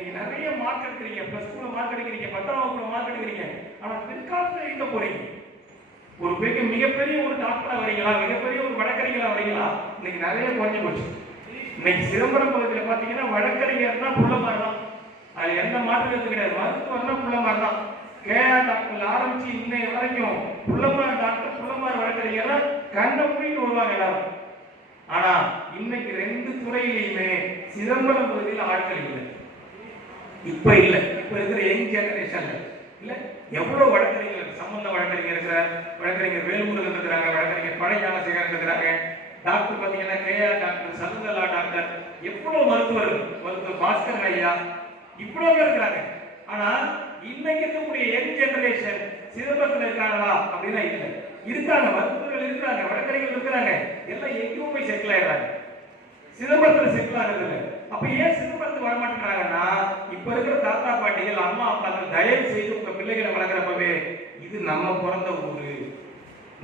இன்னைக்கு நிறைய மார்க் எடுக்கிறீங்க. பிளஸ் டூல மார்க் எடுக்கிறீங்க. பத்தாம் வகுப்புல மார்க் எடுக்கிறீங்க. ஆனா பிற்காலத்துல எங்க போறீங்க? ஒரு பெரிய மிகப்பெரிய ஒரு டாக்டரா வரீங்களா? மிகப்பெரிய ஒரு வழக்கறிஞரா வரீங்களா? இன்னைக்கு நிறைய குறைஞ்சு போச்சு. இன்னைக்கு சிதம்பரம் பகுதியில் பாத்தீங்கன்னா வழக்கறிஞர்னா மாதிரி தான். அது எந்த மாற்றம் கருத்து கிடையாது. மருத்துவர்னா மாதிரி தான். கேஆர் டாக்டர்ல ஆரம்பிச்சு இன்னைக்கு வரைக்கும் புள்ளமார் டாக்டர் புள்ளமார் வழக்கறிஞர் கண்ட முடிட்டு வருவாங்க எல்லாரும். ஆனா இன்னைக்கு ரெண்டு துறையிலையுமே சிதம்பரம் பகுதியில் ஆட்கள் இல்லை. இப்ப இல்ல. இப்ப இருக்கிற யங் ஜெனரேஷன்ல இல்ல? எவ்வளவு வழக்கறிஞர் சம்பந்த வழக்கறிஞர் சார் வழக்கறிஞர் வேல்முருகன் இருக்கிறாங்க வழக்கறிஞர் பழ ஞானசேகரன் இருக்கிறாங்க. டாக்டர் பாத்தீங்கன்னா கேஆர் டாக்டர் சகுந்தலா டாக்டர். எவ்வளவு மருத்துவர்? மருத்துவர் பாஸ்கர் ஐயா. இவ்வளவு பேர் இருக்கிறாங்க. ஆனா இன்னைக்கு இருக்கக்கூடிய யங் ஜெனரேஷன் சிதம்பரத்துல இருக்காங்களா அப்படின்னா இல்ல. இருக்காங்க மருத்துவர்கள் இருக்கிறாங்க வழக்கறிஞர்கள் இருக்கிறாங்க. எல்லாம் எங்கேயும் போய் செட்டில் ஆயிடுறாங்க. சிதம்பரத்தில் செட்டில் ஆகிறது இல்லை அப்ப ஏன் சிதம்பரத்துக்கு வர மாட்டேங்கிறாங்கன்னா இப்ப இருக்கிற தாத்தா பாட்டிகள் அம்மா அப்பாக்கள் தயவு செய்து உங்க பிள்ளைகளை வளர்க்குறப்பவே இது நம்ம பிறந்த ஊரு.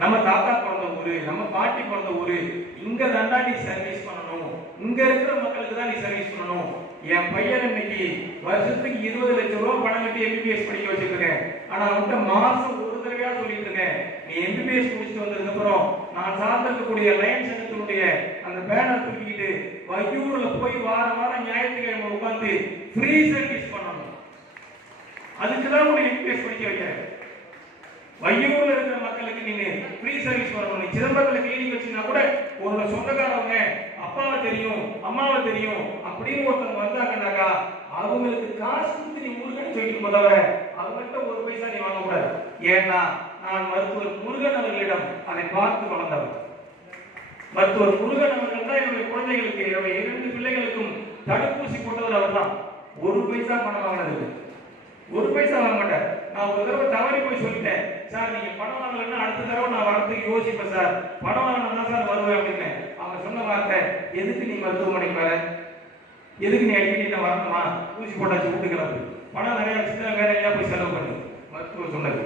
நம்ம தாத்தா பிறந்த ஊரு நம்ம பாட்டி பிறந்த ஊரு. இங்க தாண்டா நீ சர்வீஸ் பண்ணணும். இங்க இருக்கிற மக்களுக்கு தான் நீ சர்வீஸ் பண்ணணும். என் பையன் இன்னைக்கு வருஷத்துக்கு இருபது லட்சம் ரூபாய் பணம் கட்டி எம்பிபிஎஸ் படிக்க வச்சிருக்கேன். ஆனா அவன்கிட்ட மாசம் ஒரு தடவையா சொல்லிட்டு இருக்கேன். நீ எம்பிபிஎஸ் முடிச்சுட்டு வந்ததுக்கு அப்புறம் நான் சார்ந்திருக்கக்கூடிய லயன்ஸ் சங்கத்தினுடைய அந்த பேனர் தூக்கிக்கிட்டு வையூர்ல போய் வார வாரம் ஞாயிற்றுக்கிழமை உட்கார்ந்து ஃப்ரீ சர்வீஸ் பண்ணணும். அதுக்கு தான் உங்களை எம்பிபிஎஸ் படிக்க வைக்கிறேன் வையூர்ல இருக்கிற மக்களுக்கு நீங்க ஃப்ரீ சர்வீஸ் பண்ணணும். நீ சிதம்பரத்துல கிளினிக் வச்சீங்கன்னா கூட உன்னோட சொந்தக்காரவங்க அப்பாவை தெரியும் அம்மாவை தெரியும் அப்படின்னு ஒருத்தவங்க வந்தாங்கன்னாக்கா அவங்களுக்கு காசு கொடுத்து நீ முருகன் சொல்லிட்டு தவிர அவங்கள்ட்ட ஒரு பைசா நீ வாங்கக்கூடாது ஏன்னா நான் மருத்துவர் முருகன் அவர்களிடம் அதை பார்த்து வளர்ந்தவர் மருத்துவர் முருகன் அவர்கள் என்னுடைய குழந்தைகளுக்கு என்னுடைய இரண்டு பிள்ளைகளுக்கும் தடுப்பூசி போட்டவர் அவர் தான் ஒரு பைசா பணம் வாங்கினது. ஒரு பைசா வாங்க மாட்டேன் நான் ஒரு தடவை தவறி போய் சொல்லிட்டேன். சார் நீங்க பணம் வாங்கலன்னா அடுத்த தடவை நான் வரதுக்கு யோசிப்பேன் சார். பணம் வாங்கினா தான் சார் வருவேன் அப்படின்னு அவங்க சொன்ன வார்த்தை எதுக்கு நீ மருத்துவமனைக்கு வர? எதுக்கு நீ அடிக்கடி நான் வரணுமா? ஊசி போட்டாச்சு வீட்டு கிளம்பு. பணம் நிறைய வச்சுட்டு வேற எங்கேயா போய் செலவு பண்ணு மருத்துவர் சொன்னது.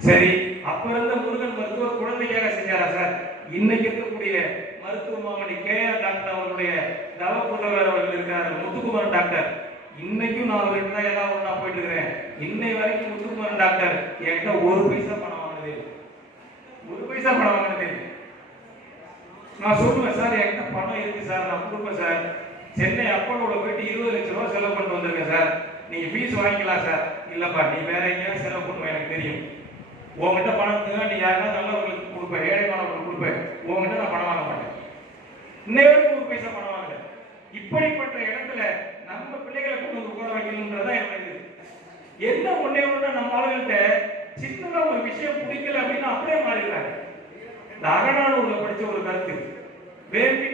சரி அப்ப இருந்த முருகன் மருத்துவர் குழந்தைக்காக செஞ்சாரா சார்? இன்னைக்கு இருக்கக்கூடிய மருத்துவ கேஆர் கே ஆர் டாக்டர் அவருடைய தவ புதல்வர் அவர்கள் இருக்கிறார் முத்துக்குமார் டாக்டர். இன்னைக்கும் நான் அவர்கிட்ட தான் எல்லாம் ஒன்றா போயிட்டு இருக்கிறேன். இன்னை வரைக்கும் முத்துக்குமார் டாக்டர் என்கிட்ட ஒரு பைசா பணம் வாங்கினது ஒரு பைசா பணம் வாங்கினது நான் சொல்லுவேன் சார் என்கிட்ட பணம் இருக்கு சார். நான் கொடுப்பேன் சார். சென்னை அப்பனோட போயிட்டு இருபது லட்சம் ரூபா செலவு பண்ணிட்டு வந்திருக்கேன் சார். நீங்க ஃபீஸ் வாங்கிக்கலாம் சார். இல்லப்பா நீ வேற எங்கேயாவது செலவு பண்ணுவேன் எனக்கு தெரியும். உங்ககிட்ட பணம் இருந்ததுன்னா நீ யாருன்னா நல்லவர்களுக்கு கொடுப்பேன் ஏழை மாணவர்களுக்கு கொடுப்பேன் உங்ககிட்ட நான் பணம் வாங்க மாட்டேன். இன்னை வரைக்கும் ஒரு பைசா பணம் வாங்கல இப்படிப்பட்ட இடத்துல நம்ம பிள்ளைகளை கொண்டு வந்து கூட வைக்கணும்ன்றதான் என்னோட இது. என்ன ஒண்ணே ஒண்ணு நம்ம ஆளுகிட்ட சின்னதா ஒரு விஷயம் பிடிக்கல அப்படின்னு அப்படியே மாறிடுறாங்க. இந்த அகநானூர்ல படிச்ச ஒரு கருத்து வேம்பின்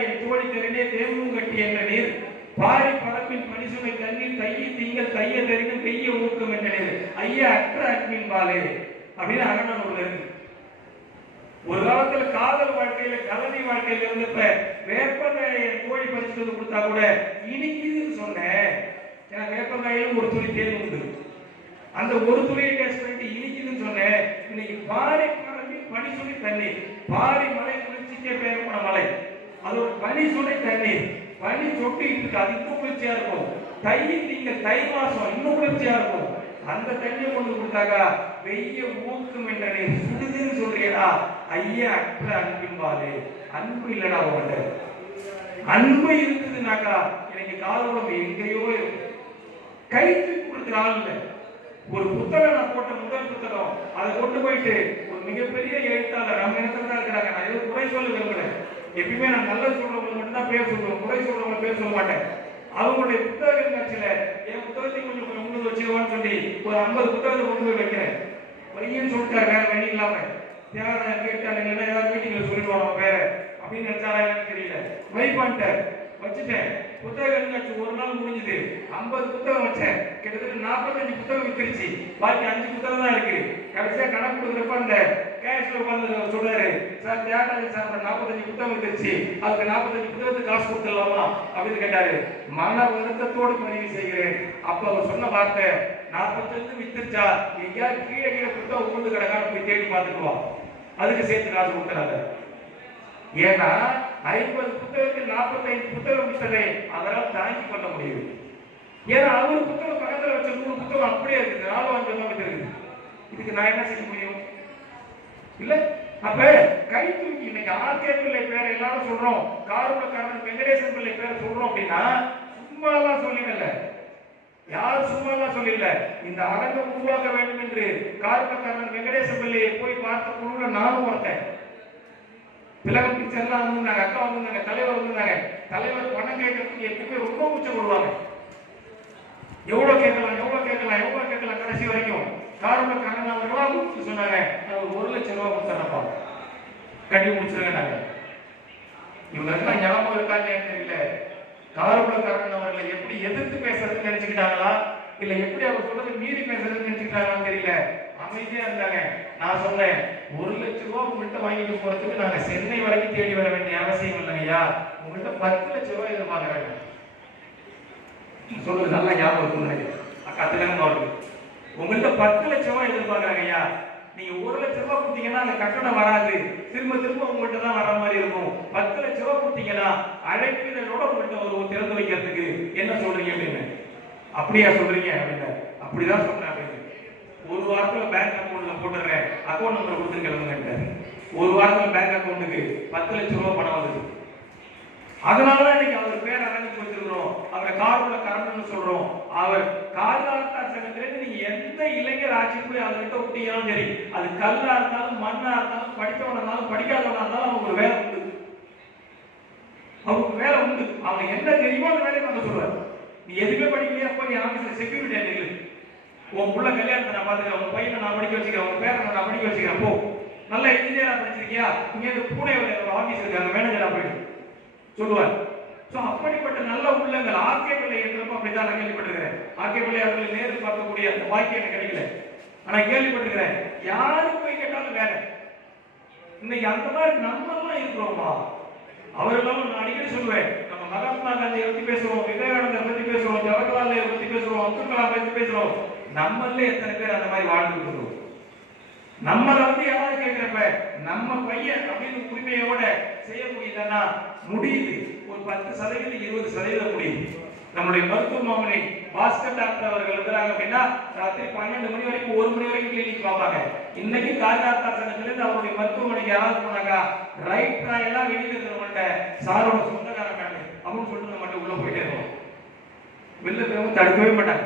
என் தோழி தெரிந்தே தேமும் கட்டி என்ற நீர் பாரி பரப்பின் பனிசுமை தண்ணீர் தைய திங்கள் தைய தெரிந்து பெய்ய ஊக்கம் என்ற நீர். ஐயா அற்ற அன்பின் பாலே அப்படின்னு அகநானூர்ல இருக்கு. ஒரு காலத்துல காதல் வாழ்க்கையில கலவி வாழ்க்கையில இருந்தப்ப வேப்பங்காய கோழி பறிச்சு பறிச்சுட்டு வந்து கொடுத்தா கூட இனிக்குதுன்னு சொன்னேன். ஏன்னா வேப்பங்காயிலும் ஒரு துளி தேன் உண்டு. அந்த ஒரு துளியை டேஸ்ட் பண்ணிட்டு இனிக்குதுன்னு சொன்னேன். இன்னைக்கு பாறை பரப்பி பனி சுழி தண்ணீர். பாறை மலை குளிர்ச்சிக்கே பெயர் போன மலை. அது ஒரு பனி சுழி தண்ணீர். பனி சொட்டிட்டு இருக்கு அது இன்னும் குளிர்ச்சியா இருக்கும். தை நீங்க தை மாசம் இன்னும் குளிர்ச்சியா இருக்கும். அந்த தண்ணியை கொண்டு கொடுத்தாக்கா பெய்ய ஊக்கும் என்ற சுடுதுன்னு சொல்றியடா. ஐயா அற்ற அன்பின்பாரு அன்பு இல்லடா உங்கள்ட்ட அன்பு இருக்குதுனாக்கா எனக்கு காதோடம் எங்கேயோ இருக்கு. கை தூக்கி கொடுக்குற ஆள் ஒரு புத்தகம் நான் போட்ட முதல் புத்தகம். அதை கொண்டு போயிட்டு ஒரு மிகப்பெரிய எழுத்தாளர் நம்ம இடத்துல தான் இருக்கிறாங்க. நான் எதுவும் குறை சொல்ல விரும்பல. எப்பயுமே நான் நல்ல சொல்றவங்க மட்டும் தான் பேர் சொல்லுவேன். குறை சொல்றவங்க பேர் சொல்ல மாட்டேன். அவங்களுடைய புத்தகம் கண்காட்சியில என் புத்தகத்தை கொஞ்சம் கொஞ்சம் முன்னு வச்சுக்கோன்னு சொல்லி ஒரு ஐம்பது புத்தகத்தை கொண்டு போய் வைக்கிறேன். பையன் சொல்லிட்டாரு வேற வழி இல்லாம. தியாகராஜன் கேட்டாங்க இல்லைன்னா ஏதாவது மீட்டிங்ல சொல்லிடுவாங்க வேற அப்படின்னு நினைச்சாரா எனக்கு தெரியல. வை பண்ணிட்டேன் வச்சுட்டேன். புத்தகம் கண்காட்சி ஒரு நாள் முடிஞ்சது. ஐம்பது புத்தகம் வச்சேன். கிட்டத்தட்ட நாற்பத்தஞ்சு புத்தகம் வித்துருச்சு. பாக்கி அஞ்சு புத்தகம் தான் இருக்கு. கடைசியா கணக்கு கொடுக்குறப்ப அந்த கேஷ்ல உட்காந்து சொல்றாரு சார் தியாகராஜன் சார் நாற்பத்தஞ்சு புத்தகம் வித்துருச்சு. அதுக்கு நாற்பத்தஞ்சு புத்தகத்துக்கு காசு கொடுத்துடலாமா? அப்படின்னு கேட்டாரு. மன வருத்தத்தோடு பதிவு செய்கிறேன். அப்ப அவர் சொன்ன வார்த்தை நாற்பத்தஞ்சு வித்துருச்சா? எங்கேயாவது கீழே கீழே கொடுத்தா உழுந்து கிடக்கான்னு போய் தேடி பார்த்துக்குவான் அதுக்கு சேர்த்து காசு கொடுத்துறாங்க ஏன்னா ஐம்பது புத்தகத்தில் நாற்பத்தைந்து புத்தகம் விட்டதை அதனால் தாங்கி கொள்ள முடியுது. ஏன்னா அவரு புத்தகம் பக்கத்தில் வச்ச நூறு புத்தகம் அப்படியே இருக்குது. நாலு அஞ்சு புத்தகம் இருக்குது இதுக்கு நான் என்ன செய்ய முடியும்? இல்ல? அப்ப கை தூக்கி இன்னைக்கு ஆர்கே பிள்ளை பேர் எல்லாரும் சொல்றோம். காரணம் வெங்கடேசன் பிள்ளை பேர் சொல்றோம் அப்படின்னா சும்மாலாம் சொல்லிடல. யார் சும்மா சொல்லல. இந்த அரங்கம் உருவாக்க வேண்டும் என்று காரணக்காரன் வெங்கடேச பிள்ளையை போய் பார்த்த குழுல நானும் ஒருத்தன் திலகம் பிக்சர்லாம் வந்திருந்தாங்க அக்கா வந்திருந்தாங்க தலைவர் வந்திருந்தாங்க தலைவர் பணம் கேட்கறதுக்கு எப்பவுமே ரொம்ப உச்சம் போடுவாங்க எவ்வளவு கேட்கலாம் எவ்வளவு கேட்கலாம் எவ்வளவு கேட்கலாம் கடைசி வரைக்கும்? காரணக்காரன் அவர்களா கூப்பிட்டு சொன்னாங்க நான் ஒரு லட்சம் ரூபாய் கொடுத்துறப்பா கட்டி முடிச்சிருங்க இவங்களுக்கெல்லாம் ஞாபகம் இருக்கான்னு தெரியல. காரணக்காரன் அவர்களை எப்படி எதிர்த்து பேசுறதுன்னு நினைச்சுக்கிட்டாங்களா? இல்ல எப்படி அவர் சொல்றது மீறி பேசுறதுன்னு நினைச்சுக்கிட்டாங்களான்னு தெரியல. அமைதியா இருந்தாங்க. நான் சொன்னேன் ஒரு லட்சம் ரூபாய் உங்கள்கிட்ட வாங்கிட்டு போறதுக்கு நாங்க சென்னை வரைக்கும் தேடி வர வேண்டிய அவசியம் இல்லைங்கய்யா உங்கள்கிட்ட பத்து லட்சம் ரூபாய் எதிர்பார்க்கறாங்க சொல்றது நல்லா ஞாபகம் நினைக்கிறேன். அக்கா திலகம் அவர்கள் உங்கள்கிட்ட பத்து லட்சம் ரூபாய் எதிர்பார்க்கறாங்க ஐயா. நீங்க ஒரு லட்சம் ரூபாய் கொடுத்தீங்கன்னா அந்த கட்டணம் வராது. திரும்ப திரும்ப உங்கள்கிட்ட தான் வர மாதிரி இருக்கும். பத்து லட்ச ரூபாய் கொடுத்தீங்கன்னா அழைப்பிதழோட உங்கள்கிட்ட ஒரு திறந்து வைக்கிறதுக்கு என்ன சொல்றீங்க அப்படின்னு? அப்படியா சொல்றீங்க அப்படின்னு. அப்படிதான் சொல்றேன் அப்படின்னு. ஒரு வாரத்துல பேங்க் அக்கௌண்ட்ல போட்டுறேன். அக்கௌண்ட் நம்பர் கொடுத்து கிளம்புங்க ஒரு வாரத்துல பேங்க் அக்கௌண்ட்டுக்கு பத்து லட்சம் ரூபாய் பணம் வந்தது. அதனாலதான் இன்னைக்கு அவர் பேர் அரங்குக்கு வச்சிருக்கிறோம். அவரை கார்ல கரண்ட்னு சொல்றோம். அவர் கார்காலத்தார் சங்கத்திலிருந்து நீங்க எந்த இளைஞர் ஆட்சி போய் அவர்கிட்ட விட்டீங்கன்னாலும் சரி அது கல்லா இருந்தாலும் மண்ணா இருந்தாலும் படித்தவனா இருந்தாலும் படிக்காதவனா இருந்தாலும் அவங்களுக்கு வேலை உண்டு. அவங்களுக்கு வேலை உண்டு. அவன் என்ன தெரியுமோ அந்த வேலையை பண்ண சொல்றாரு நீ எதுவுமே படிக்கலையா? போய் ஆபீஸ்ல செக்யூரிட்டி அணிகள் உன் புள்ள கல்யாணத்தை நான் பாத்துக்கிறேன் உன் பையனை நான் படிக்க வச்சுக்கிறேன். உன் பேரனை நான் படிக்க வச்சுக்கிறேன். போ. நல்ல இன்ஜினியரா படிச்சிருக்கியா? இங்க இருந்து பூனே ஆபீஸ் இருக்கு. அங்க மேனேஜரா போயிடு. சொல்லுவார். சோ அப்படிப்பட்ட நல்ல உள்ளங்கள் ஆர்கே பிள்ளை என்றப்ப அப்படிதான் நான் கேள்விப்பட்டிருக்கிறேன். ஆர்கே பிள்ளை அவர்களை நேரில் பார்க்கக்கூடிய அந்த வாய்ப்பு எனக்கு கிடைக்கல. ஆனா கேள்விப்பட்டிருக்கிறேன். யாருக்கு போய் கேட்டாலும் வேற இன்னைக்கு அந்த மாதிரி நம்ம எல்லாம் இருக்கிறோமா? அவர்களும் நான் அடிக்கடி சொல்லுவேன் நம்ம மகாத்மா காந்தியை பத்தி பேசுறோம் விவேகானந்தர் பத்தி பேசுறோம் ஜவஹர்லால் நேரு பத்தி பேசுறோம் அப்துல் கலாம் பத்தி பேசுறோம். நம்மளே எத்தனை பேர் அந்த மாதிரி வாழ்ந்துட்டு இருக்கிறோம் நம்மள வந்து யாராவது கேட்கிறப்ப நம்ம பையன் அப்படின்னு உரிமையோட செய்ய முடியுதுன்னா முடியுது. ஒரு பத்து சதவீதம் இருபது சதவீதம் முடியும். நம்முடைய மருத்துவ மாமனை பாஸ்கர் டாக்டர் அவர்கள் இருக்கிறாங்க அப்படின்னா ராத்திரி பன்னெண்டு மணி வரைக்கும் ஒரு மணி வரைக்கும் கிளினிக் பார்ப்பாங்க. இன்னைக்கு கார்காத்தா சங்கத்திலிருந்து அவருடைய மருத்துவமனைக்கு யாராவது போனாக்கா ரைட் எல்லாம் வெளியில இருக்கிறவங்கள்ட்ட சாரோட சொந்தக்காரங்க அப்படின்னு சொல்லிட்டு நம்ம மட்டும் உள்ள போயிட்டே இருக்கோம் வெளில போய் தடுக்கவே மாட்டாங்க.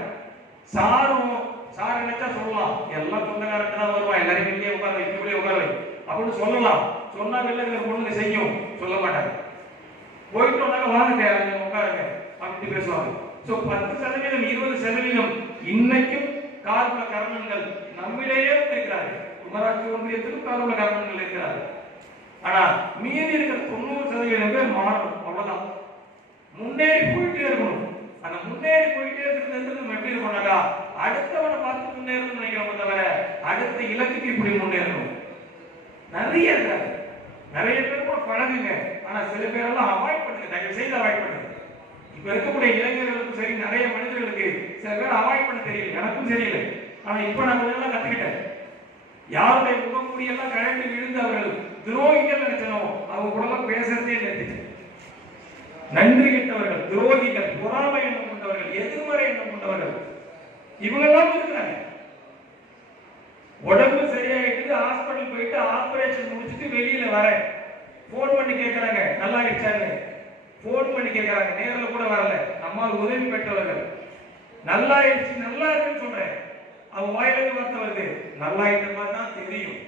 சாரும் சார் நினைச்சா சொல்லலாம் எல்லாம் சொந்தக்காரங்க தான் வருவான் எல்லாரையும் வெளியே உட்கார வைக்க இப்படியே உட்கார வை. அப்படின்னு சொல்லலாம். சொன்னா வெளில இருக்கிற பொண்ணுங்க செய்யும். சொல்ல மாட்டாங்க. போயிட்டு வந்தாங்க வாங்க நீங்க உட்காருங்க அப்படி பேசுவாங்க சோ பத்து சதவீதம் இருபது சதவீதம் இன்னைக்கும் கார்பல கர்மங்கள் நம்மிடையே இருக்கிறார்கள். குமராட்சி ஒன்றியத்திலும் கார்பல கர்மங்கள் இருக்கிறார்கள். ஆனா மீதி இருக்கிற தொண்ணூறு சதவீதம் பேர் மாறணும் அவ்வளவுதான். முன்னேறி போயிட்டே இருக்கணும். அந்த முன்னேறி போயிட்டே இருக்கிறது நம்ம எப்படி இருக்கணும்னாக்கா அடுத்தவனை பார்த்து முன்னேறணும்னு நினைக்கிறோம் தவிர அடுத்த இலக்குக்கு இப்படி முன்னேறணும். நிறைய இருக்காங்க. நிறைய பேர் கூட பழகுங்க. ஆனா சில பேரெல்லாம் அவாய்ட் பண்ணுங்க. தயவு செய்து அவாய்ட் பண்ணுங்க. இப்ப இருக்கக்கூடிய இளைஞர்களுக்கும் சரி நிறைய மனிதர்களுக்கு சில பேர் அவாய்ட் பண்ண தெரியல. எனக்கும் தெரியல. ஆனா இப்ப நான் கொஞ்சம் எல்லாம் கத்துக்கிட்டேன். யாருடைய முகமூடியெல்லாம் கழண்டு விழுந்து அவர்கள் துரோகிகள் நினைச்சனோ அவங்க கூட பேசுறதே நிறுத்திட்டேன் நன்றி கெட்டவர்கள் துரோகிகள் பொறாமை எண்ணம் கொண்டவர்கள் எதிர்மறை எண்ணம் கொண்டவர்கள். இவங்கெல்லாம் இருக்கிறாங்க. உடம்பு சரியாயிட்டு ஹாஸ்பிட்டல் போயிட்டு ஆபரேஷன் முடிச்சுட்டு வெளியில வரேன். போன் பண்ணி கேட்கறாங்க நல்லா ஆயிடுச்சாரு போன் பண்ணி கேட்கறாங்க. நேர்ல கூட வரல. நம்மால் உதவி பெற்றவர்கள். நல்லா ஆயிடுச்சு நல்லா இருக்குன்னு சொல்றேன். அவன் வாயிலிருந்து வார்த்தை வருது. நல்லா ஆயிட்ட தான் தெரியும்.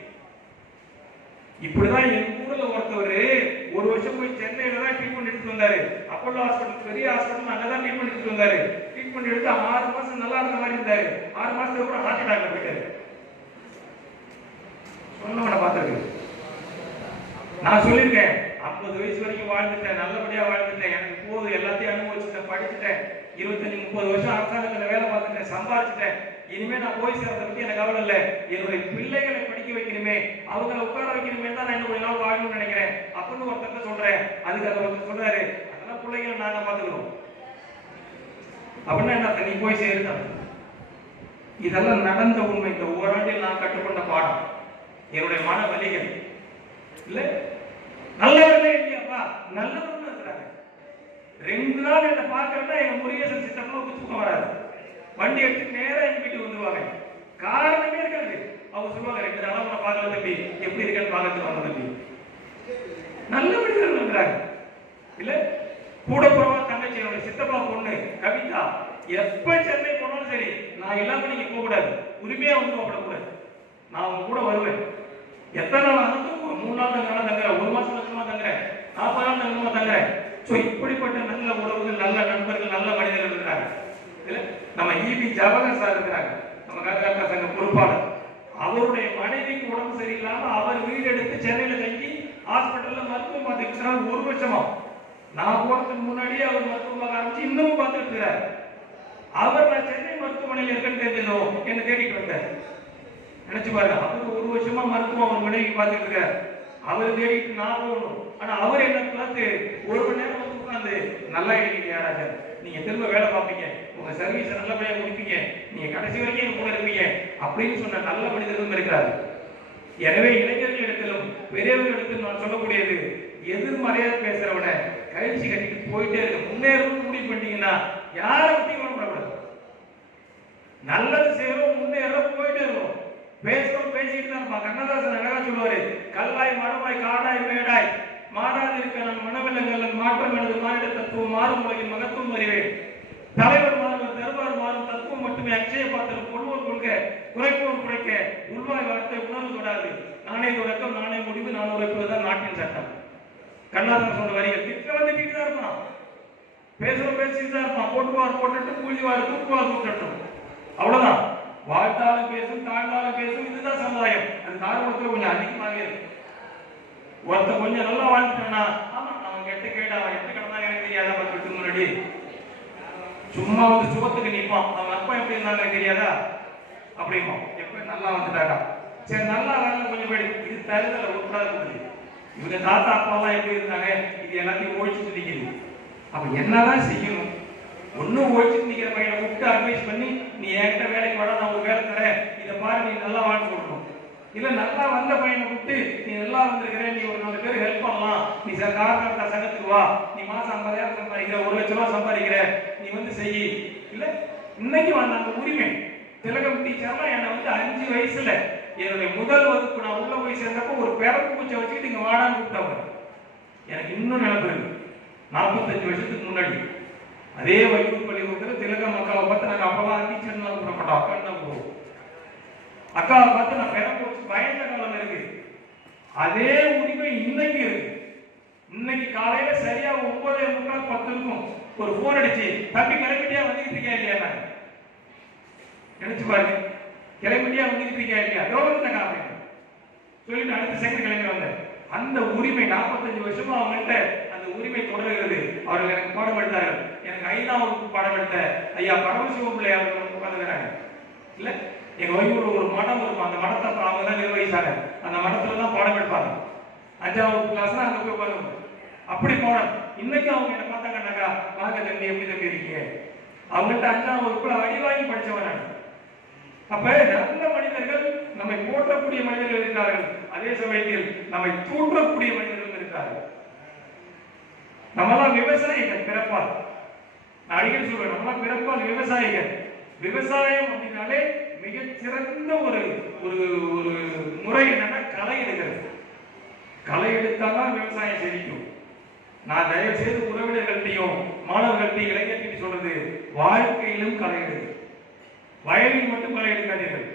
இப்படிதான் என் ஊர்ல ஒருத்தவர் ஒரு வருஷம் போய் சென்னையில தான் ட்ரீட்மெண்ட் எடுத்து வந்தாரு. அப்போலோ ஹாஸ்பிட்டல் பெரிய ஹாஸ்பிட்டல் அங்கதான் ட்ரீட்மெண்ட் எடுத்து வந்தாரு. ட்ரீட்மெண்ட் எடுத்து ஆறு மாசம் நல்லா இருந்த மாதிரி இருந்தாரு. ஆறு மாசத்துக்கு அப்புறம் ஹார்ட் அட்டாக்ல போயிட்டாரு. சொன்னவனை பார்த்திருக்கு நான் சொல்லியிருக்கேன். ஐம்பது வயசு வரைக்கும் வாழ்ந்துட்டேன் நல்லபடியா வாழ்ந்துட்டேன். எனக்கு போதும் எல்லாத்தையும் அனுபவிச்சுட்டேன் படிச்சுட்டேன். இருபத்தஞ்சு முப்பது வருஷம் அரசாங்கத்துல வேலை பார்த்துட்டேன் சம்பாதிச்சுட்டேன். இனிமே நான் போய் சேர்றத பத்தி எனக்கு கவலை இல்லை. என்னுடைய பிள்ளைகளை படிக்க வைக்கணுமே அவங்கள உட்கார வைக்கணுமே தான் நான் இன்னும் கொஞ்ச நாள் வாழணும்னு நினைக்கிறேன். அப்படின்னு ஒருத்தர் சொல்றேன். அதுக்கு அதை ஒருத்தர் சொல்றாரு. அதெல்லாம் பிள்ளைகளை நாங்க பாத்துக்கிறோம் அப்படின்னா என்ன நீ போய் சேருங்க இதெல்லாம் நடந்த உண்மை. இந்த ஓராண்டில் நான் கற்றுக்கொண்ட பாடம். என்னுடைய மன வலிகள். இல்லை? நல்லவர்களே இல்லையாப்பா? நல்லவர்கள் இருக்கிறாங்க. ரெண்டு நாள் என்ன பார்க்கறதா என் முருகேசன் சித்தப்பா தூக்கம் வராது. வண்டி எடுத்து நேரம் எங்க வீட்டுக்கு வந்துருவாங்க. காரணமே இருக்காது. அவங்க சொல்லுவாங்க ரெண்டு நாளா உன்னை பார்க்கல தம்பி. எப்படி இருக்கன்னு பார்க்கறது வந்த தம்பி. நல்ல மனிதர்கள் இருக்கிறாங்க. இல்ல? கூட போறவா தங்கச்சி என்னோட சித்தப்பா பொண்ணு கவிதா எப்ப சென்னை போனாலும் சரி நான் எல்லாமே நீங்க போக கூடாது உரிமையா வந்து கூடாது நான் உங்க கூட வருவேன். எத்தனை நாள் ஆனாலும் ஒரு மூணு நாள் தங்கலாம் தங்குறேன். ஒரு மாசம் தங்கமா தங்குறேன்? நாற்பது நாள் தங்கமா தங்குறேன். ஸோ இப்படிப்பட்ட நல்ல உறவுகள் நல்ல நண்பர்கள் நல்ல மனிதர்கள் இருக்கிறாங்க இல்ல? நம்ம ஈபி ஜவஹர் சார் இருக்கிறாங்க. நம்ம கர்நாடகா சங்க பொறுப்பாளர். அவருடைய மனைவிக்கு உடம்பு சரியில்லாம அவர் வீடு எடுத்து சென்னையில தங்கி ஹாஸ்பிட்டல்ல மருத்துவம் பார்த்துக்கிட்டு ஒரு வருஷமா. நான் போனதுக்கு முன்னாடியே அவர் மருத்துவம் பார்க்க ஆரம்பிச்சு இன்னமும் பார்த்துட்டு இருக்கிறார். அவர் நான் சென்னை மருத்துவமனையில் இருக்கேன்னு தெரிஞ்சதோ என்ன தேடிட்டு வந்தார். நினைச்சு பாருங்க. அவரு ஒரு வருஷமா மருத்துவம் அவர் மனைவி பார்த்துட்டு இருக்காரு. அவர் தேடிட்டு நான் போகணும். ஆனா அவர் என்ன பார்த்து ஒரு மணி நேரம் வந்து உட்கார்ந்து நல்லா எழுதிங்க யாராச்சும் நீங்க திரும்ப வேலை பார்ப்பீங்க. உங்க சர்வீஸ் நல்லபடியா முடிப்பீங்க. நீங்க கடைசி வரைக்கும் எங்க கூட இருப்பீங்க. அப்படின்னு சொன்ன நல்ல மனிதர்களும் இருக்கிறார். எனவே இளைஞர்களிடத்திலும் பெரியவர்களிடத்திலும் நான் சொல்லக்கூடியது எதிர்மறையாக பேசுறவனை கழிச்சு கட்டிட்டு போயிட்டே இருக்கு முன்னேறும் முடிவு பண்ணிட்டீங்கன்னா யாரை பத்தியும் கவலைப்படக்கூடாது. நல்லது செய்யணும் பேசுறோம் பேசிட்டு தான் இருப்பான். கண்ணதாசன் அழகா சொல்லுவாரு கல்லாய் மரமாய் காடாய் மேடாய் மாறாதிருக்க நான் மனவிலங்கல் மாற்றம் எனது மாநில தத்துவம் மாறும் உலகின் மகத்துவம் அறிவேன். தலைவர் மாறும் தருவார் மாறும் தத்துவம் மட்டுமே அக்ஷய பாத்திரம் கொள்வோர் கொள்க குறைப்போர் குறைக்க உள்வாய் வார்த்தை உணர்வு தொடாது. நானே தொடக்கம் நானே முடிவு நான் உரைப்பதுதான் நாட்டின் சட்டம். கண்ணாசன் சொன்ன வரிகள் திட்டம் திட்டிட்டு தான் இருப்பான். பேசுறோம் பேசிட்டு தான் இருப்பான். போட்டுவார் போட்டுட்டு கூலிவார் தூக்குவார் தூக்கட்டும். அவ்வளவுதான். வாழ்த்தாலும் பேசும் தாழ்ந்தாலும் பேசும் இதுதான் சமுதாயம். அது தாழ்வத்தில் கொஞ்சம் அதிகமாகவே இருக்கு. ஒருத்தன் கொஞ்சம் நல்லா வாழ்ந்துட்டானா ஆமா அவன் கெட்ட கேட்டு அவன் எட்டு கிடந்தா எனக்கு தெரியாத பத்து முன்னாடி. சும்மா வந்து சுகத்துக்கு நிற்பான் அவன் அப்பா எப்படி இருந்தாங்க தெரியாதா? அப்படிமா எப்ப நல்லா வந்துட்டாடா சரி நல்லா வரல கொஞ்சம் போயிடு. இது தருதல உட்கார முடியுது இவங்க தாத்தா அப்பாலாம் எப்படி இருந்தாங்க? இது எல்லாத்தையும் ஒழிச்சுட்டு நிற்கிது அப்ப என்னதான் செய்யணும்? ஒன்னும் ஒழிச்சுட்டு நிக்கிற பையனை கூப்பிட்டு அட்வைஸ் பண்ணி நீ என்கிட்ட வேலைக்கு வர நான் ஒரு வேலை தரேன். இதை பாரு நீ நல்லா வாழ்ந்து கொடுக்கணும் இல்ல நல்லா வந்த பையனை கூப்பிட்டு நீ நல்லா வந்திருக்கிற நீ ஒரு நாலு பேர் ஹெல்ப் பண்ணலாம். நீ சார் காரணத்தா சங்கத்துக்கு வா. நீ மாசம் ஐம்பதாயிரம் சம்பாதிக்கிற ஒரு லட்ச ரூபா சம்பாதிக்கிற. நீ வந்து செய். இல்ல இன்னைக்கு வந்த அந்த உரிமை. திலகம் டீச்சர்லாம் என்னை வந்து அஞ்சு வயசுல என்னுடைய முதல் வகுப்பு நான் உள்ள போய் சேர்ந்தப்போ ஒரு பிறப்பு பூச்சை வச்சுக்கிட்டு இங்க வாடான்னு கூப்பிட்டாங்க எனக்கு இன்னும் நினைப்பு இருக்கு. நாற்பத்தஞ்சு வருஷத்துக்கு முன்னாடி. அதே வைக்கூர் பள்ளிக்கூடத்தில் திலகம் அக்காவை பார்த்து நாங்கள் அப்பெல்லாம் டீச்சர்லாம் கூப்பிட மாட்டோம் அக்கான்னு தான் போவோம் அக்காவை பார்த்து நான் பிறப்பு வச்சு பயந்த காலம் இருக்கு. அதே உரிமை இன்னைக்கு இருக்கு. இன்னைக்கு காலையில சரியா ஒன்பதே முக்கால் பத்து இருக்கும் ஒரு போன் அடிச்சு தம்பி கிளம்பிட்டியா? வந்துகிட்டு இருக்கியா இல்லையா? நான். நினைச்சு பாருங்க. கிளம்பிட்டியா? வந்துகிட்டு இருக்கியா இல்லையா? கௌரவத்தை அப்படின்னு சொல்லிட்டு அடுத்த செகண்ட் கிளம்பி வந்தேன். அந்த உரிமை நாற்பத்தஞ்சு வருஷமா அவங்கள்ட்ட உரிமை தொடர்கிறது. அவர்கள் எனக்கு பாடம் எடுத்தார்கள். எனக்கு ஐந்தாம் வகுப்பு பாடம் எடுத்த ஐயா பரமசிவம் பிள்ளை அவர்கள் உட்காந்துக்கிறாங்க இல்ல? எங்க வைகூர் ஒரு மடம் இருக்கும். அந்த மடத்தை அவங்க தான் நிர்வகிச்சாங்க. அந்த மடத்துல தான் பாடம் எடுப்பாங்க. அஞ்சாம் வகுப்பு தான் அங்க போய் உட்காந்து அப்படி போனோம். இன்னைக்கு அவங்க என்ன பார்த்தாங்கன்னாக்கா வாங்க தம்பி எப்படி தம்பி இருக்கீங்க? அவங்கள்ட்ட அஞ்சாம் வகுப்புல அடிவாங்கி படிச்சவன் நான். அப்ப நல்ல மனிதர்கள் நம்மை போற்றக்கூடிய மனிதர்கள் இருக்கிறார்கள். அதே சமயத்தில் நம்மை தூண்டக்கூடிய மனிதர்கள் இருக்கிறார்கள். நம்மெல்லாம் விவசாயிகள் பிறப்பால். நான் அடிக்கடி சொல்றேன் நம்மளாம் பிறப்பால் விவசாயிகள். விவசாயம் அப்படின்னாலே மிகச்சிறந்த ஒரு ஒரு ஒரு முறை என்னன்னா களை எடுக்கிறது. களை எடுத்தாதான் விவசாயம் செழிக்கும். நான் தயவு செய்து உறவினர்கள்ட்டையும் மாணவர்கள்ட்டையும் இளைஞர்கிட்ட சொல்றது வாழ்க்கையிலும் களை எடுங்க. வயலில் மட்டும் களை எடுக்காதீர்கள்.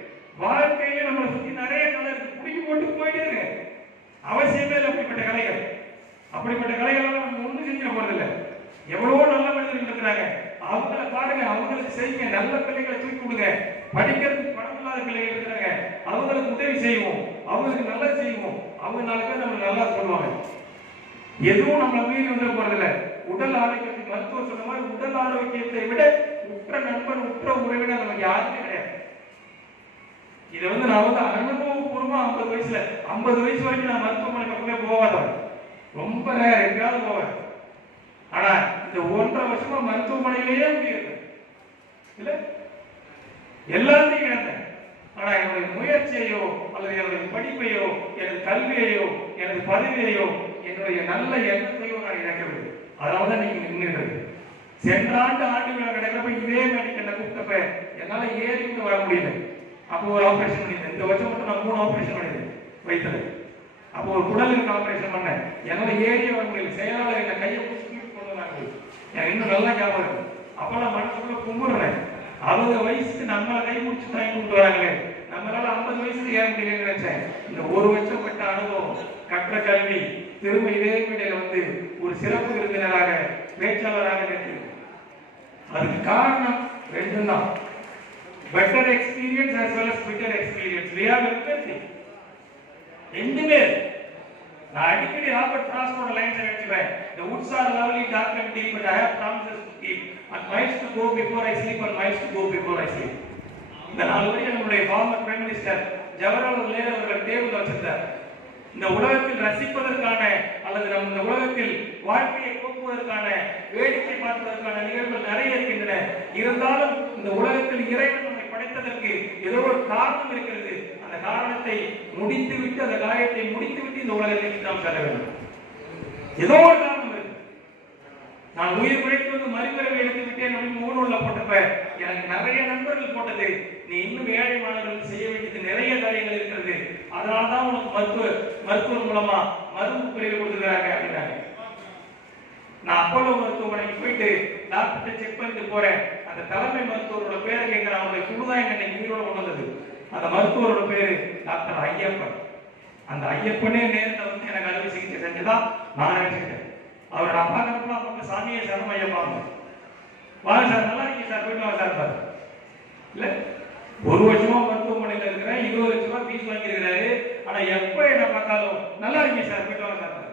வாழ்க்கையில நம்மளை சுத்தி நிறைய கலை இருக்கு. குடிக்கு போட்டு போயிட்டே இருக்கு அவசியமே இல்லை அப்படிப்பட்ட கலைகள். அப்படிப்பட்ட கலைகள் நம்ம ஒண்ணும் செஞ்சிட போறதில்ல. எவ்வளவோ நல்ல மனிதர்கள் இருக்கிறாங்க. அவங்கள பாருங்க அவங்களுக்கு செய்யுங்க. நல்ல பிள்ளைகளை தூக்கி கொடுங்க படிக்கிறதுக்கு பணம் இல்லாத பிள்ளைகள் இருக்கிறாங்க. அவங்களுக்கு உதவி செய்வோம். அவங்களுக்கு நல்லா செய்வோம். அவங்க நாலு பேர் நம்ம நல்லா சொல்லுவாங்க. எதுவும் நம்மள மீறி வந்துட போறதில்ல. உடல் ஆரோக்கியத்துக்கு மருத்துவம் சொன்ன மாதிரி உடல் ஆரோக்கியத்தை விட உற்ற நண்பன் உற்ற உறவினர் நமக்கு யாருமே கிடையாது. இதை வந்து நான் வந்து அனுபவபூர்வமா ஐம்பது வயசுல ஐம்பது வயசு வரைக்கும் நான் மருத்துவமனை பக்கமே போகாதவன். ரொம்ப நேரம் எங்கேயாவது போவேன். ஆனா இந்த ஒன்றரை வருஷமா மருத்துவமனையிலேயே முடியாது இல்ல? எல்லாத்தையும் இழந்தேன். ஆனா என்னுடைய முயற்சியையோ அல்லது என்னுடைய படிப்பையோ எனது கல்வியையோ எனது பதவியையோ என்னுடைய நல்ல எண்ணத்தையோ நான் இழக்கவில்லை. அதனால தான் நீங்க நின்றுட்டு சென்ற ஆண்டு ஆண்டு விழா நடக்கிறப்ப இதே மாதிரி கூப்பிட்ட கூப்பிட்டப்ப என்னால ஏறி கொண்டு வர முடியல. அப்போ ஒரு ஆபரேஷன் பண்ணியிருந்தேன். இந்த வருஷம் மட்டும் நான் மூணு ஆபரேஷன் பண்ணியிருந்தேன். வயிற்றுல அப்போ ஒரு குடலுக்கு ஆபரேஷன் பண்ணேன் என்னோட ஏறி செயலாளர் என்ன கையை பிடிச்சி தூக்கி எனக்கு இன்னும் நல்லா ஞாபகம் இருக்கு. அப்ப நான் மனசுக்குள்ள கும்பிடுறேன் அவங்க வயசுக்கு நம்மளை கை முடிச்சு தாங்கி கொண்டு வராங்களே. நம்மளால ஐம்பது வயசுல ஏற முடியலன்னு நினைச்சேன். இந்த ஒரு வருஷம் பட்ட அனுபவம். கற்ற கல்வி. திரும்ப இதே மீடியில வந்து ஒரு சிறப்பு விருந்தினராக பேச்சாளராக நிறுத்தி அதுக்கு காரணம் ரெண்டு தான். Better experience as well as better experience we have everything ரெண்டு பேர் நான் அடிக்கடி ராபர்ட் ஃப்ராஸ்டோட லைன்ஸ் நினைச்சுவேன் the woods are lovely dark and deep but i have promises to keep. And miles to go before i sleep and miles to go before i sleep. இந்த நாலு வரைக்கும் நம்மளுடைய former prime minister Jawaharlal Nehru அவர்கள் table வச்சிருந்தார். இந்த உலகத்தில் ரசிப்பதற்கான அல்லது நம் இந்த உலகத்தில் வாழ்க்கையை போக்குவதற்கான வேடிக்கை பார்ப்பதற்கான நிகழ்வுகள் நிறைய இருக்கின்றன. இருந்தாலும் இந்த உலகத்தில் இறைவன் நம்மை படைத்ததற்கு ஏதோ ஒரு காரணம் இருக்கிறது. காரணத்தை முடித்துவிட்டு அந்த காரியத்தை முடித்துவிட்டு இந்த உலகத்தை நாம் செல்ல வேண்டும். ஏதோ ஒரு காரணம் இருக்கு. நான் உயிர் பிழைத்து வந்து மறுபிறவை எடுத்து விட்டேன் அப்படின்னு முகநூல்ல போட்டப்ப எனக்கு நிறைய நண்பர்கள் போட்டது. நீ இன்னும் ஏழை மாணவர்கள் செய்ய வேண்டியது நிறைய காரியங்கள் இருக்கிறது. அதனால தான் உனக்கு மருத்துவ மருத்துவர் மூலமா மருந்து பிரிவு கொடுத்துருக்காங்க அப்படின்னாங்க நான் அப்போலோ மருத்துவமனைக்கு போயிட்டு டாக்டர்கிட்ட செக் பண்ணிட்டு போறேன். அந்த தலைமை மருத்துவரோட பேரை கேட்கிறேன். அவருடைய குழுதான் என்னை உயிரோட கொண்டு வந்தது. அந்த மருத்துவரோட பேரு டாக்டர் ஐயப்பன். அந்த ஐயப்பனே நேரில் வந்து எனக்கு அறுவை சிகிச்சை செஞ்சுதான் நான் நினைச்சுக்கிட்டேன் அவர் நான் பார்க்கறப்ப அப்ப சாமியே சரணம் ஐயப்பா வாங்க சார் நல்லா இருக்கீங்க சார் போயிட்டு வாங்க சார் பாரு இல்லை ஒரு வருஷமா மருத்துவமனையில் இருக்கிறேன் இருபது லட்ச ரூபாய் ஃபீஸ் வாங்கியிருக்கிறாரு. ஆனா எப்ப என்ன பார்த்தாலும் நல்லா இருக்கீங்க சார் போயிட்டு வாங்க சார்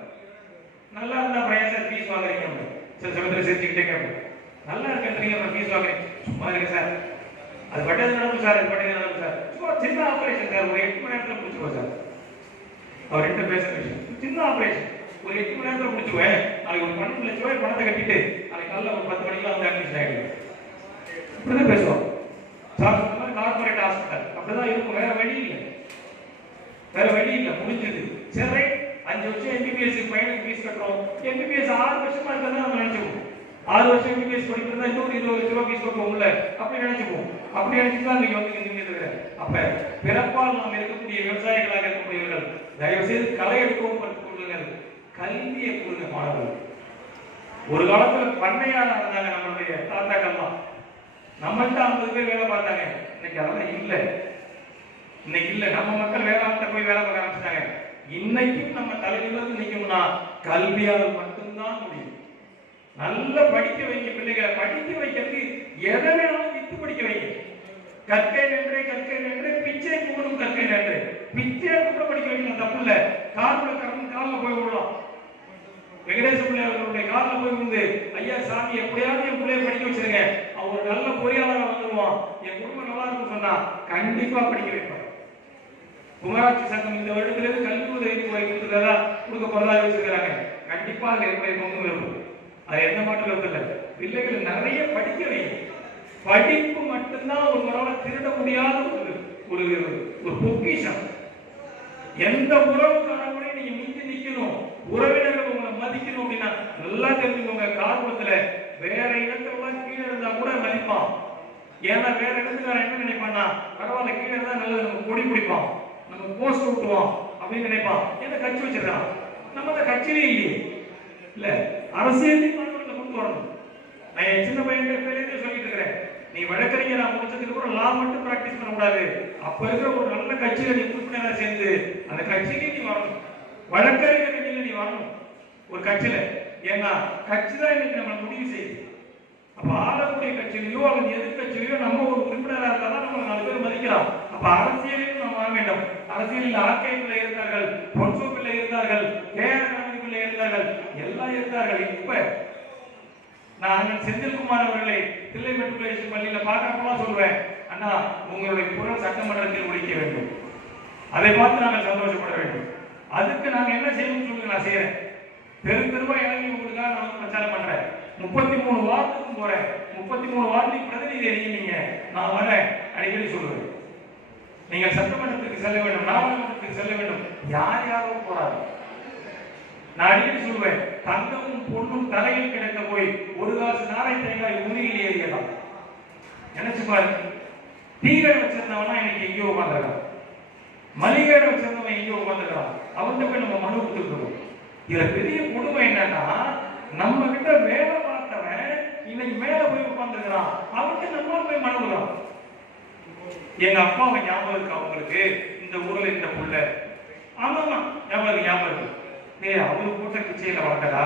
நல்லா இருந்தா அப்புறம் ஏன் சார் ஃபீஸ் வாங்குறீங்க சார் சில சமயத்தில் சிரிச்சுக்கிட்டே கேட்போம் நல்லா இருக்கன்றீங்க அப்புறம் ஃபீஸ் வாங்குறீங்க. சும்மா இருக்கு சார். அது பட்டது நடக்கும் சார் அது பட்டது நடக்கும் சார். சும்மா சின்ன ஆபரேஷன் சார் ஒரு எட்டு மணி நேரத்தில் முடிச்சுக்கோ சார். அவர் ரெண்டு பேசுற விஷயம். சின்ன ஆபரேஷன் ஒரு எட்டு மணி நேரத்தில் முடிச்சுக்குவேன் நாளைக்கு ஒரு பன்னெண்டு லட்சம் ரூபாய் பணத்தை கட்டிட்டு நாளைக்கு காலைல ஒரு பத்து மணிக்கு வந்து அட்மிஷன் ஆகிடுவேன் இப்படிதான் பேசுவோம். சார் சொன்ன மாதிரி கார்பரேட் ஹாஸ்பிட்டல் அப்படிதான் இருக்கும். வேற வழி இல்லை. வேற வழி இல்லை. முடிஞ்சது. சரி ரைட் அஞ்சு வருஷம் எம்பிபிஎஸ் பையனுக்கு ஃபீஸ் கட்டுறோம். எம்பிபிஎஸ் ஆறு வருஷமா இருக்கிறதா நம்ம நினைச்சுக்கோம் ஆறு வருஷம் எம்பிபிஎஸ் படிக்கிறதா இன்னொரு இருபது லட்ச ரூபாய் ஃபீஸ் கட்டுவோம்ல அப்படி நினைச்சுப்போம் அப்படி நினைச்சு தான் நீங்க வந்து நீங்க தவிர அப்ப பிறப்பால் நாம் இருக்கக்கூடிய விவசாயிகளாக இருக்கக்கூடியவர்கள் தயவு செய்து களை எடுக்கவும் கற்றுக் கொள்ளுங்கள். கல்வியை கொடுங்க மாணவர்கள். ஒரு காலத்துல பண்ணையான இருந்தாங்க நம்மளுடைய தாத்தாக்கள்லாம் நம்மள்ட்ட ஐம்பது பேர் வேலை பார்த்தாங்க. இன்னைக்கு அதெல்லாம் இல்லை. இன்னைக்கு இல்லை. நம்ம மக்கள் வேளாண்ல போய் வேலை பார்க்க ஆரம்பிச்சிட்டாங்க. இன்னைக்கும் நம்ம தலைவர்கள் நிற்கணும்னா கல்வியால் மட்டும்தான் முடியும். நல்ல படிக்க வைங்க பிள்ளைகளை. படிக்க வைக்கிறது எதை வேணாலும் வித்து படிக்க வைங்க. கற்கை நன்றே கற்கை நன்றே. பிச்சை கூடும் கற்கை நன்றே. பிச்சை கூட படிக்க வைக்கலாம் தப்பு இல்ல கார்ல கறந்து காலில் போய் விடலாம். வெங்கடேச பிள்ளை அவர்களுடைய காலில் போய் விழுந்து ஐயா சாமி எப்படியாவது என் பிள்ளைய படிக்க வச்சிருங்க. அவன் ஒரு நல்ல பொறியாளராக வந்துருவான் என் குடும்பம் நல்லா இருக்கும் சொன்னா கண்டிப்பா படிக்க வைப்பான். குமராட்சி சங்கம் இந்த வருடத்திலிருந்து கல்வி உதவி தொகை கொடுக்க போறதா வச்சிருக்கிறாங்க கண்டிப்பா அதுல என்னுடைய பங்கும் இருக்கும் அது எந்த மாற்றம் இல்லை. பிள்ளைகள் நிறைய படிக்க வைக்கும் படிப்பு மட்டும்தான் உங்களால திருட முடியாத ஒரு ஒரு ஒரு பொக்கிஷம். எந்த உறவுக்காரங்களே நீங்க மிஞ்சி நிக்கணும். உறவினர்கள் உங்களை மதிக்கணும் அப்படின்னா நல்லா தெரிஞ்சுக்கோங்க காரணத்துல வேற இடத்துல கீழே இருந்தா கூட மதிப்பான். ஏன்னா வேற இடத்துக்காரன் என்ன நினைப்பான்னா பரவாயில்ல கீழே இருந்தா நல்லது நம்ம கொடி பிடிப்பான் நம்ம போஸ்ட் விட்டுவோம் அப்படின்னு நினைப்பான். ஏன்னா கட்சி வச்சிருக்கான். நம்ம அந்த கட்சியிலே இல்லையே. இல்ல. அரசியலையும் மாணவர்களை கொண்டு வரணும். நான் என் சின்ன பையன் பேருக்கு சொல்லிட்டு இருக்கிறேன். நீ வழக்கறிஞர் நான் முடிச்சதுக்கு அப்புறம் லா மட்டும் பிராக்டிஸ் பண்ண கூடாது அப்ப இருக்கிற ஒரு நல்ல கட்சியில நீ உறுப்பினரா சேர்ந்து அந்த கட்சிக்கு நீ வரணும். வழக்கறிஞர் அணியில நீ வரணும். ஒரு கட்சியில. ஏன்னா கட்சி தான் இன்னைக்கு நம்ம முடிவு செய்யுது. அப்ப ஆளக்கூடிய கட்சியிலையோ அல்லது எதிர்கட்சியிலையோ நம்ம ஒரு உறுப்பினராக இருந்தா தான் நம்ம நாலு பேர் மதிக்கிறோம் அப்ப அரசியலையும் நம்ம வர வேண்டும். அரசியலில் ஆர்கே இருந்தார்கள் பொன்சோப்பில் இருந்தார்கள் கேரள இருந்தார்கள் எல்லாம் இருந்தார்கள் இப்ப நான் அண்ணன் செந்தில்குமார் அவர்களை தில்லை மெட்ரிகுலேஷன் பள்ளியில பார்க்கறப்பெல்லாம் சொல்வேன் அண்ணா உங்களுடைய குரல் சட்டமன்றத்தில் ஒழிக்க வேண்டும். அதை பார்த்து நாங்கள் சந்தோஷப்பட வேண்டும். அதுக்கு நாங்க என்ன செய்யணும்னு சொல்லுங்க நான் செய்யறேன் தெரு தெருவா இறங்கி உங்களுக்காக நான் வந்து பிரச்சாரம் பண்றேன். முப்பத்தி மூணு வார்டுக்கும் போறேன். முப்பத்தி மூணு வார்டுக்கு பிரதிநிதி அறிவிங்க நான் வரேன். அடிக்கடி சொல்லுவேன். நீங்கள் சட்டமன்றத்துக்கு செல்ல வேண்டும் நாடாளுமன்றத்துக்கு செல்ல வேண்டும். யார் யாரும் போறாரு நான் அடிக்கடி சொல்லுவேன் தங்கமும் பொண்ணும் தலையில் கிடைத்த போய் ஒரு காசு நாரை தேங்காய் உண்மையில் ஏறியலாம் நினைச்சு பாருங்க டீ கடை வச்சிருந்தவனா இன்னைக்கு எங்கேயோ உட்காந்துருக்கான் மளிகை வச்சிருந்தவன் எங்கேயோ உட்காந்துருக்கான் அவன்கிட்ட போய் நம்ம மனு கொடுத்துருக்கோம் இதுல பெரிய கொடுமை என்னன்னா நம்ம கிட்ட வேலை பார்த்தவன் இன்னைக்கு மேல போய் உட்காந்துருக்கிறான் அவன்கிட்ட நம்ம போய் மனுகிறான் எங்க அப்பாவை ஞாபகம் இருக்கு அவங்களுக்கு இந்த ஊர்ல இந்த புள்ள. ஆமாமா ஞாபகம் ஞாபகம் இருக்கு. ஏய் அவங்க கூட்ட கிச்சையில வளர்க்கடா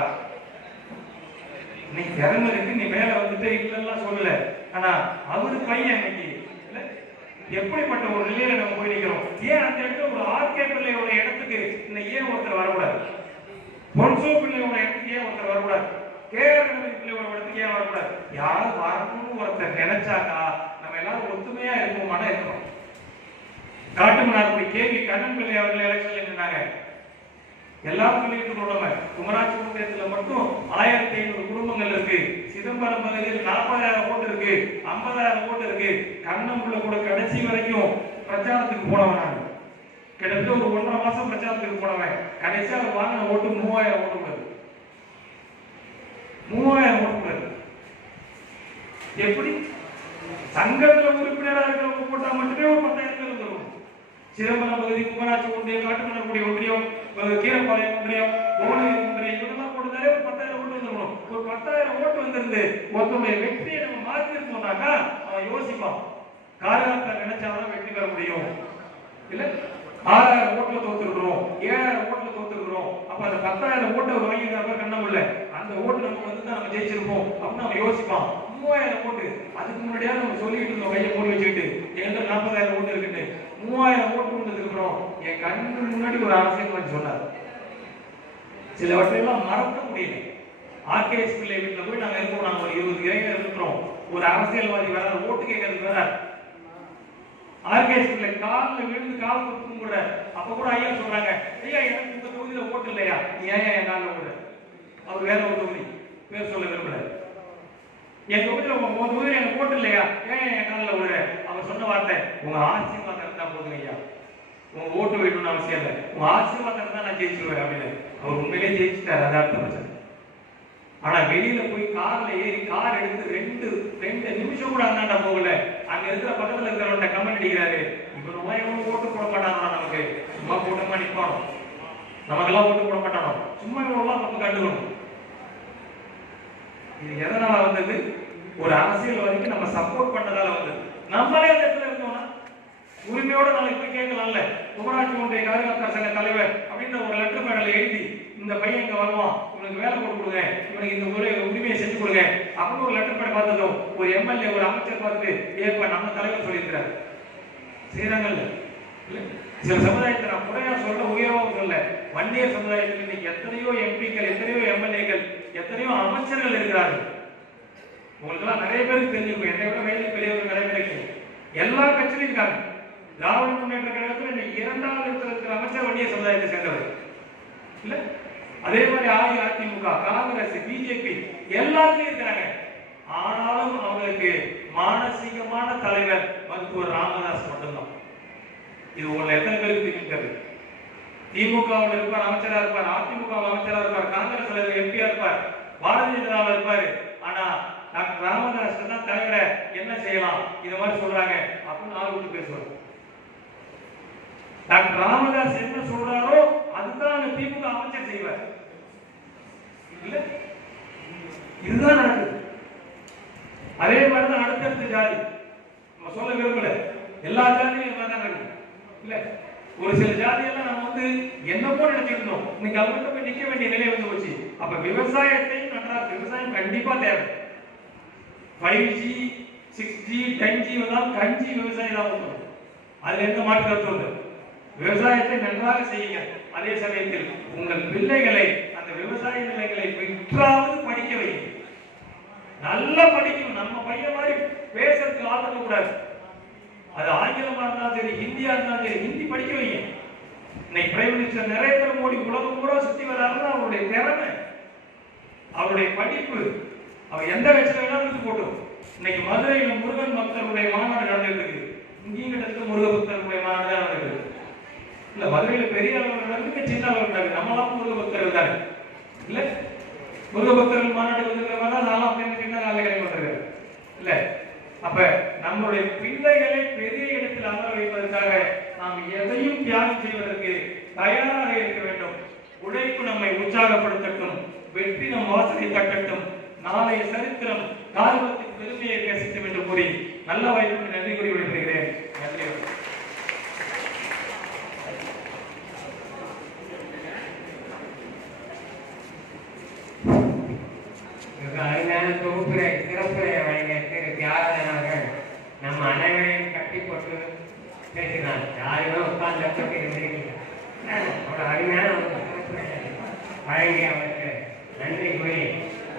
நீ திறமை இருக்கு நீ மேல வந்துட்டு இல்லைன்னா சொல்லல. ஆனா அவரு பையன் இன்னைக்கு. எப்படிப்பட்ட ஒரு நிலையில நம்ம போய் ஏன் அந்த இடத்துல ஒரு ஆர்கே பிள்ளையோட இடத்துக்கு இன்னைக்கு ஏன் ஒருத்தர் வரக்கூடாது? பொன்சோ பிள்ளையோட இடத்துக்கு ஏன் ஒருத்தர் வரக்கூடாது? கேரள பிள்ளையோட இடத்துக்கு ஏன் வரக்கூடாது? யாரும் வரணும்னு ஒருத்தர் நினைச்சாக்கா நம்ம எல்லாரும் ஒத்துமையா இருப்போமானா இருக்கணும் காட்டுமன்னார் கேள்வி கண்ணன் பிள்ளை அவர்கள் எலெக்ஷன்ல நின்னாங்க. எல்லா சொல்லிட்டு உள்ளவங்க குமராட்சி ஒன்றியத்துல மட்டும் ஆயிரத்தி ஐநூறு குடும்பங்கள் இருக்கு. சிதம்பரம் பகுதியில் நாற்பதாயிரம் ஓட்டு இருக்கு. ஐம்பதாயிரம் ஓட்டு இருக்கு. கண்ணம்புள்ள கூட கடைசி வரைக்கும் பிரச்சாரத்துக்கு போனவன் நான். கிட்டத்தட்ட ஒரு ஒன்றரை மாசம் பிரச்சாரத்துக்கு போனவன். கடைசியா அவர் வாங்கின ஓட்டு மூவாயிரம் ஓட்டு உள்ளது மூவாயிரம் ஓட்டு உள்ளது எப்படி? சங்கத்துல உறுப்பினராக இருக்கிறவங்க போட்டா மட்டுமே ஒரு பத்தாயிரம் பேர் வந்துடும் சிதம்பரம் பகுதி குமராட்சி ஒன்றியம் காட்டுமணக்குடி ஒன்றியம் கீரப்பாளையம் ஒன்றியம் கோனேரி ஒன்றியம் இதெல்லாம் போட்டதாலே ஒரு பத்தாயிரம் ஓட்டு வந்துடும் ஒரு பத்தாயிரம் ஓட்டு வந்திருந்து ஒருத்தனுடைய வெற்றியை நம்ம மாத்திருந்தோம்னாக்கா அவன் யோசிப்பான். காரணத்தை நினைச்சாதான் வெற்றி பெற முடியும். இல்ல? ஆறாயிரம் ஓட்டுல தோத்துருக்குறோம் ஏழாயிரம் ஓட்டுல தோத்துருக்குறோம். அப்ப அந்த பத்தாயிரம் ஓட்டை ஒரு கண்ண கண்ணமுள்ள அந்த ஓட்டு நமக்கு வந்து தான் நம்ம ஜெயிச்சிருப்போம் அப்படின்னு அவன் யோசிப்பான். மூவாயிரம் ஓட்டு அதுக்கு முன்னாடியா நம்ம சொல்லிட்டு இருந்தோம் கையை போட்டு வச்சுக்கிட்டு. எங்க நாற்பதாயிரம் ஓட்டு இருக்குன்னு மூவாயிரம் ஓட்டு வந்ததுக்கு அப்புறம் என் கண்ணு முன்னாடி ஒரு அரசியல் சொன்னார். சிலவற்றையெல்லாம் மறக்க முடியல. ஆர்கேஎஸ் பிள்ளை வீட்டுல போய் நாங்க இருக்கோம் நாங்க ஒரு இருபது இளைஞர் இருக்கிறோம். ஒரு அரசியல்வாதி வேற ஓட்டு கேட்கறது வேற ஆர்கேஎஸ் பிள்ளை காலில் விழுந்து கால் கும்பிடுற அப்ப கூட ஐயா சொல்றாங்க ஐயா எனக்கு இந்த தொகுதியில ஓட்டு இல்லையா? ஏன் ஏன் என் காலில் அவர் வேற ஒரு தொகுதி பேர் சொல்ல விரும்பல. என் தொகுதியில் உங்க தொகுதியில் எனக்கு ஓட்டு இல்லையா? ஏன் என் காலில் விடுற அவர் சொன்ன வார்த்தை உங்க ஆசீர்வாதம் உன் ஓட்டு வேணும்னு அவசியம் இல்லை. உன் ஆசீர்வாதம் தான் நான் ஜெயிச்சிருவேன் அப்படின்னு. அவர் உண்மையிலே ஜெயிச்சிட்டாரு. அது அடுத்த பிரச்சனை. ஆனா வெளியில போய் கார்ல ஏறி கார் எடுத்து ரெண்டு ரெண்டு நிமிஷம் கூட அந்தாண்ட போகல. அங்க இருக்கிற பக்கத்துல இருக்கிறவன்ட்ட கமெண்ட் அடிக்கிறாரு. இப்ப நம்ம எவ்வளவு ஓட்டு போட மாட்டானா நமக்கு. சும்மா கூட்டமா நிப்பானோ? நமக்கெல்லாம் ஓட்டு போட மாட்டானோ? சும்மா இவ்வளவு நம்ம கண்டுக்கணும். இது எதனால வந்தது? ஒரு அரசியல்வாதிக்கு நம்ம சப்போர்ட் பண்ணதால வந்தது. நம்மளே அந்த உரிமையோடு நாளைக்கு போய் கேட்கலாம்ல குமராட்சி ஒன்றிய காரியகர்த்தா சங்க தலைவர் அப்படின்ற ஒரு லெட்டர் மேடல எழுதி இந்த பையன் இங்க வருவான். இவனுக்கு வேலை கொடுக்குங்க கொடுங்க. இவனுக்கு இந்த ஒரு உரிமையை செஞ்சு கொடுங்க. அப்படின்னு ஒரு லெட்டர் பேட் பார்த்ததும் ஒரு எம்எல்ஏ ஒரு அமைச்சர் பார்த்து ஏற்ப நம்ம தலைவர் சொல்லியிருக்கிறார். செய்யறாங்கல்ல சில சமுதாயத்தை நான் குறையா சொல்ல உயர்வாக சொல்ல வன்னியர் சமுதாயத்தில் இன்னைக்கு எத்தனையோ எம்பிக்கள் எத்தனையோ எம்எல்ஏக்கள் எத்தனையோ அமைச்சர்கள் இருக்கிறார்கள். உங்களுக்கு எல்லாம் நிறைய பேருக்கு தெரிஞ்சிருக்கும். என்னை விட வயதில் பெரியவர்கள் நிறைய பேருக்கு எல்லா கட்சியிலும் இருக்காங்க. திராவிட முன்னேற்ற கழகத்தில் இன்னைக்கு இரண்டாவது இடத்துல இருக்கிற அமைச்சர் வன்னிய சமுதாயத்தை சேர்ந்தவர். இல்ல? அதே மாதிரி அஇஅதிமுக காங்கிரஸ் பிஜேபி எல்லாத்துலயும் இருக்கிறாங்க. ஆனாலும் அவங்களுக்கு மானசீகமான தலைவர் மருத்துவர் ராமதாஸ் மட்டும்தான். இது உங்களை எத்தனை பேருக்கு தெரிவிக்கிறது திமுகவில் இருப்பார் அமைச்சரா இருப்பார் அதிமுக அமைச்சரா இருப்பார் காங்கிரஸ்ல எம்பியா இருப்பார் பாரதிய ஜனதாவில் இருப்பாரு. ஆனா டாக்டர் ராமதாஸ் தான் தலைவரை என்ன செய்யலாம்? இது மாதிரி சொல்றாங்க அப்படின்னு ஆள் விட்டு பேசுவார். டாக்டர் ராமதாஸ் என்ன சொல்றாரோ அதுதான் அந்த திமுக அமைச்சர் செய்வார். இல்ல? இதுதான் நடக்குது. அதே மாதிரி தான் அடுத்தடுத்த ஜாதி. நம்ம சொல்ல விரும்பல. எல்லா ஜாதியும் எல்லாம் தான் நடக்குது. இல்ல? ஒரு சில ஜாதியெல்லாம் நம்ம வந்து என்னமோ நினைச்சிட்டு இன்னைக்கு அவங்ககிட்ட போய் நிக்க வேண்டிய நிலை வந்து போச்சு. அப்ப விவசாயத்தையும் நன்றா விவசாயம் கண்டிப்பா தேவை. Five G six G ten G வந்தாலும் கஞ்சி விவசாயம் தான் பண்ணும் அதுல எந்த மாற்று கருத்து இல்லை. விவசாயத்தை நன்றாக செய்யுங்க. அதே சமயத்தில் உங்கள் பிள்ளைகளை அந்த விவசாய நிலைகளை விற்றாவது படிக்க வைங்க நல்லா படிக்கணும். நம்ம பையன் மாதிரி பேசுறதுக்கு ஆள் கூடாது. அது ஆங்கிலமா இருந்தாலும் சரி ஹிந்தியா இருந்தாலும் சரி ஹிந்தி படிக்க வைங்க இன்னைக்கு பிரைம் மினிஸ்டர் நரேந்திர மோடி உலகம் பூரா சுத்தி வர்றாருன்னா அவருடைய திறமை அவருடைய படிப்பு அவர் எந்த வயசுல வேணாலும் இருந்து போட்டும் இன்னைக்கு மதுரையில முருகன் பக்தருடைய மாநாடு நடந்துட்டு இருக்கு இங்கேயும் கிட்டத்தட்ட முருக பக்தருடைய மாநாடு தான் இருக்கு இல்ல மதுரையில பெரிய அளவில் நடக்குது சின்ன அளவில் நடக்குது. நம்மளாம் முருக பக்தர்கள் தானே? இல்ல? முருக பக்தர்கள் மாநாடு வந்திருக்கிற மாதிரி தான் சின்ன நாளைகளை வந்திருக்காரு இல்ல? அப்ப நம்மளுடைய பிள்ளைகளை பெரிய இடத்தில் அமர வைப்பதற்காக நாம் எதையும் தியாகம் செய்வதற்கு தயாராக இருக்க வேண்டும். உழைப்பு நம்மை உற்சாகப்படுத்தட்டும் வெற்றி நம் வாசலை தட்டட்டும் நாளைய சரித்திரம் கால்வத்தின் பெருமையை பேசட்டும் என்று கூறி நல்ல வாய்ப்புக்கு நன்றி கூறி விடுகிறேன் நன்றி வணக்கம். மிக அருமையான தொகுப்புரை சிறப்புரை வழங்கிய திரு தியாகராஜன் அவர்கள் நம் அனைவரையும் கட்டி போட்டு பேசினாங்க யாருமே உட்கார்ந்து போட்டு இருந்தீங்க அருமையான வழங்கி அவருக்கு நன்றி கூறி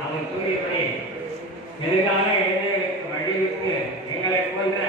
அவர் கூறியபடி எதிர்கால இளைஞர்களுக்கு வழிவிட்டு எங்களை போன்ற